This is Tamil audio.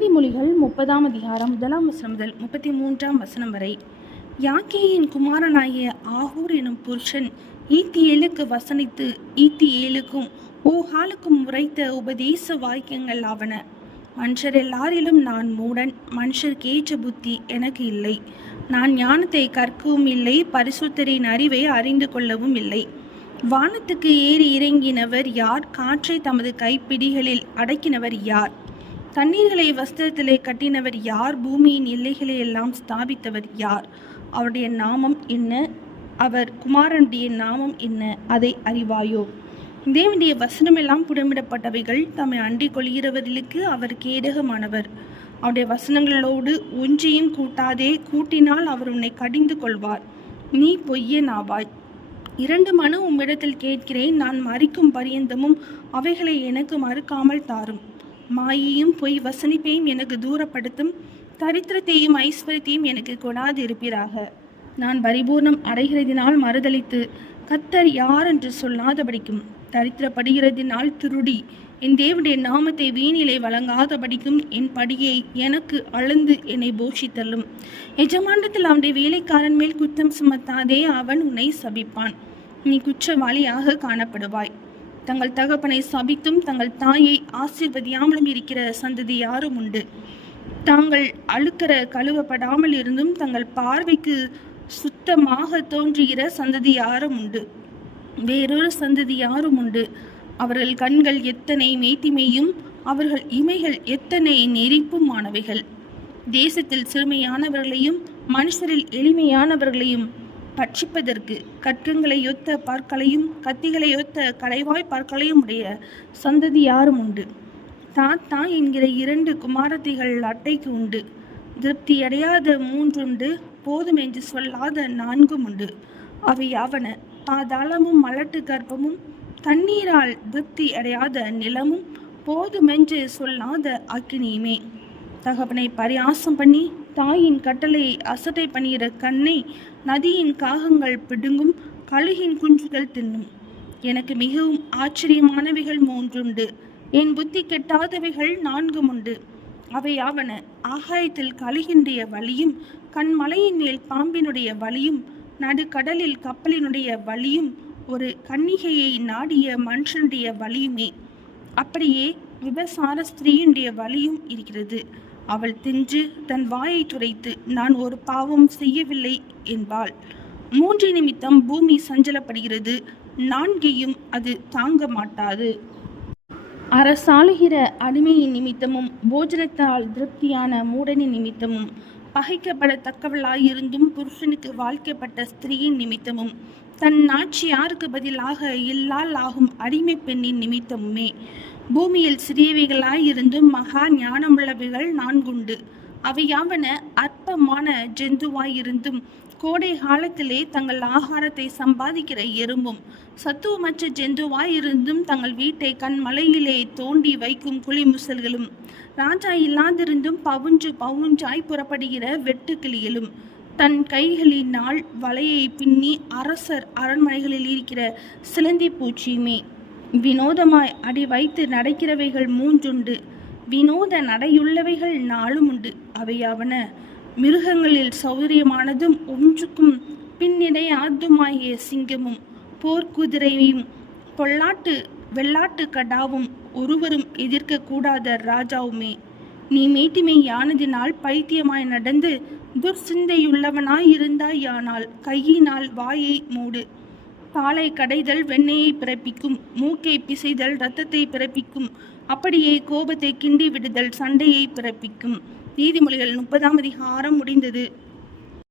நீதிமொழிகள் 30ஆம் அதிகாரம் 1ஆம் வசனம் முதல் 33ஆம் வசனம் வரை. யாக்கேயின் குமாரனாகிய ஆகூர் எனும் புருஷன் ஈத்தியேலுக்கு வசனித்து ஈத்தியேலுக்கும் ஓஹாலுக்கும் உரைத்த உபதேச வாக்கியங்கள் ஆவன. மனுஷர் எல்லாரிலும் நான் மூடன், மனுஷருக்கேற்ற புத்தி எனக்கு இல்லை. நான் ஞானத்தை கற்கவும் இல்லை, பரிசுத்தரின் அறிவை அறிந்து கொள்ளவும் இல்லை. வானத்துக்கு ஏறி இறங்கினவர் யார்? காற்றை தமது கைப்பிடிகளில் அடக்கினவர் யார்? தண்ணீர்களை வஸ்திரத்திலே கட்டினவர் யார்? பூமியின் எல்லைகளை எல்லாம் ஸ்தாபித்தவர் யார்? அவருடைய நாமம் என்ன? அவர் குமாரனுடைய நாமம் என்ன? அதை அறிவாயோ? தேவனுடைய வசனமெல்லாம் புடமிடப்பட்டவைகள். தம்மை அண்டிக் கொள்கிறவர்களுக்கு அவர் கேடகமானவர். அவருடைய வசனங்களோடு ஒன்றையும் கூட்டாதே, கூட்டினால் அவர் உன்னை கடிந்து கொள்வார். நீ பொய்யனாவாய். 2 மனு உம்மிடத்தில் கேட்கிறேன், நான் மரிக்கும் பரியந்தமும் அவைகளை எனக்கு மறுக்காமல் தாரும். மாயையும் பொய் வசனிப்பையும் எனக்கு தூரப்படுத்தும். தரித்திரத்தையும் ஐஸ்வர்யத்தையும் எனக்கு கொடாது இருப்பீராக. நான் பரிபூர்ணம் அடைகிறதினால் மறுதலித்து கர்த்தர் யார் என்று சொல்லாதபடிக்கும், தரித்திரப்படுகிறதினால் திருடி என் தேவனுடைய நாமத்தை வீணிலே வழங்காதபடிக்கும் என் படியை எனக்கு அளந்து என்னை போஷித்தள்ளும். எஜமாண்டத்தில் அவனுடைய வேலைக்காரன் மேல் குற்றம் சுமத்தாதே, அவன் உன்னை சபிப்பான். நீ குற்றவாளியாக காணப்படுவாய். தங்கள் தகப்பனை சபித்தும் தங்கள் தாயை ஆசீர்வதியாமலும் இருக்கிற சந்ததி யாரும் உண்டு. தாங்கள் அழுக்கிற கழுவப்படாமல் இருந்தும் தங்கள் பார்வைக்கு சுத்தமாக தோன்றுகிற சந்ததி யாரும் உண்டு. வேறொரு சந்ததி யாரும் உண்டு. அவர்கள் கண்கள் எத்தனை மேட்டிமையும் அவர்கள் இமைகள் எத்தனை நெறிப்புமானவைகள். தேசத்தில் சிறுமையானவர்களையும் மனுஷரில் எளிமையானவர்களையும் பட்சிப்பதற்கு கற்கங்களை ஒத்த பற்களையும் கத்திகளை ஒத்த கலைவாய் பற்களையும் உடைய சந்ததி யாரும் உண்டு. தாத்தா என்கிற 2 குமாரத்திகள் அட்டைக்கு உண்டு. திருப்தி அடையாத 3 உண்டு, போதும் என்று சொல்லாத 4 உண்டு. அவை யாவன? பாதாளமும் மலட்டு கர்ப்பமும் தண்ணீரால் திருப்தி அடையாத நிலமும் போதுமென்று சொல்லாத அக்கினியுமே. தகப்பனை பரியாசம் பண்ணி தாயின் கட்டளை அசட்டை பண்ணுகிற கண்ணை நதியின் காகங்கள் பிடுங்கும், கழுகின் குஞ்சுகள் தின்னும். எனக்கு மிகவும் ஆச்சரியமானவைகள் 3 உண்டு. என் புத்தி கெட்டாதவைகள் 4 உண்டு. அவை யாவன? ஆகாயத்தில் கழுகினுடைய வழியும், கண்மலையின் மேல் பாம்பினுடைய வழியும், நடுக்கடலில் கப்பலினுடைய வழியும், ஒரு கன்னிகையை நாடிய மனுஷனுடைய வழியுமே. அப்படியே விபசார ஸ்திரீயினுடைய வழியும் இருக்கிறது. அவள் தின்று தன் வாயை துரைத்து, நான் ஒரு பாவம் செய்யவில்லை என்பாள். 3 நிமித்தம் பூமி சஞ்சலப்படுகிறது, 4ஐயும் அது தாங்க மாட்டாது. அரசாளுகிற அடிமையின் நிமித்தமும் போஜனத்தால் திருப்தியான மூடனின் நிமித்தமும் பகைக்கப்படத்தக்கவளாயிருந்தும் புருஷனுக்கு வாழ்க்கைப்பட்ட ஸ்திரீயின் நிமித்தமும் தன் நாச்சியாருக்கு பதிலாக இல்லால் ஆகும் அடிமை பெண்ணின் நிமித்தமுமே. பூமியில் சிறியவைகளாயிருந்தும் மகா ஞானமுள்ளவைகள் 4 உண்டு. அவை யாவன? அற்பமான ஜந்துவாயிருந்தும் கோடை காலத்திலே தங்கள் ஆகாரத்தை சம்பாதிக்கிற எறும்பும், சத்துவமற்ற ஜந்துவாயிருந்தும் தங்கள் வீட்டை கண்மலையிலே தோண்டி வைக்கும் குளிமுசல்களும், ராஜா இல்லாதிருந்தும் பவுஞ்சாய் புறப்படுகிற வெட்டுக்கிளிகளும், தன் கைகளினால் வலையை பின்னி அரசர் அரண்மனைகளில் இருக்கிற சிலந்தி பூச்சியுமே. வினோதமாய் அடி வைத்து நடக்கிறவைகள் 3 உண்டு. வினோத நடையுள்ளவைகள் 4 உண்டு. அவையாவன? மிருகங்களில் சௌரியமானதும் ஒன்றுக்கும் பின்னிடையாதுமாகிய சிங்கமும், போர்க்குதிரையும், வெள்ளாட்டு கடாவும், ஒருவரும் எதிர்க்க கூடாத ராஜாவுமே. நீ மேட்டிமையானதினால் பைத்தியமாய் நடந்து துர்சிந்தையுள்ளவனாய் இருந்தாயானால் கையினால் வாயை மூடு. பாலை கடைதல் வெண்ணெயை பிறப்பிக்கும், மூக்கை பிசைதல் இரத்தத்தை பிறப்பிக்கும், அப்படியே கோபத்தை கிண்டி விடுதல் சண்டையை பிறப்பிக்கும். நீதிமொழிகள் 30ஆம் அதிகாரம் முடிந்தது.